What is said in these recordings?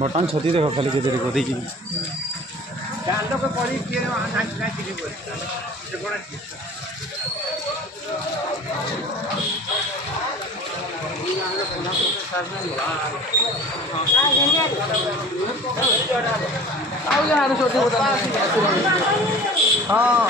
button छती देखो खाली के देरी को देखी डालो के पड़ी के नाच नाच के बोल से कोना आओ यार छोटे बता हां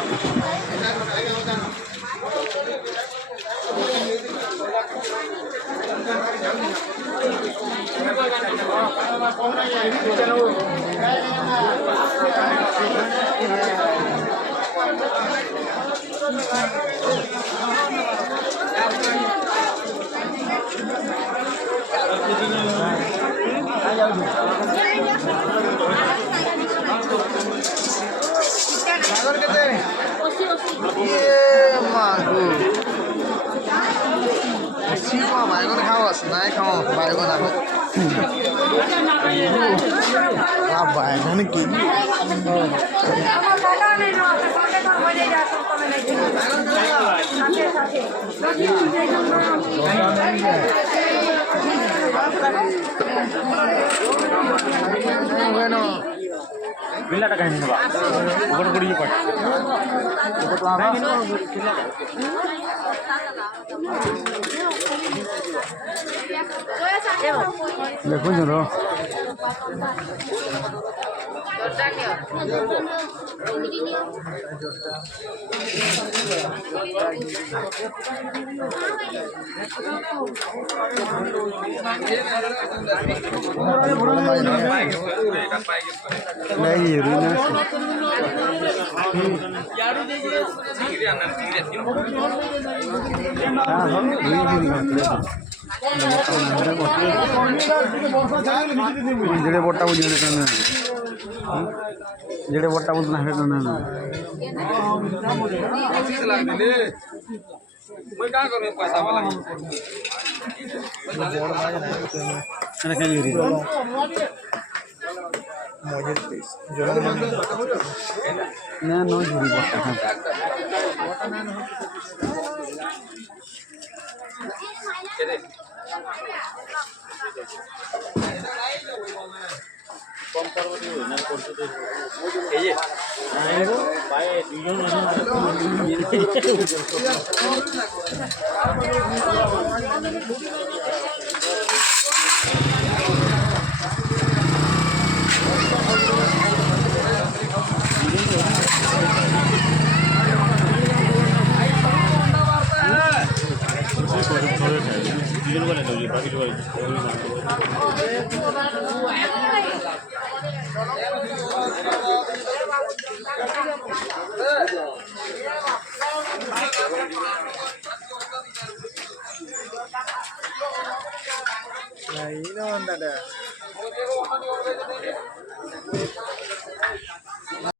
सागर केते ये मागु सीमा बायगन खाओस नाय खाओ बायगन आखो आ बायगन की bueno बिल्लाटा काहे नबा ऊपर पड़ी पट ऊपर तो आवा देखो जरो नहीं रुना जेड़े बोटा बुझे जेड़े बोटा बुझना है ना मैं क्या करूं पैसा वाला अरे क्या यूरी ना नो जुरी बोटा है कम करबो ना करते तो এই যে আইগো পায়ে দুজন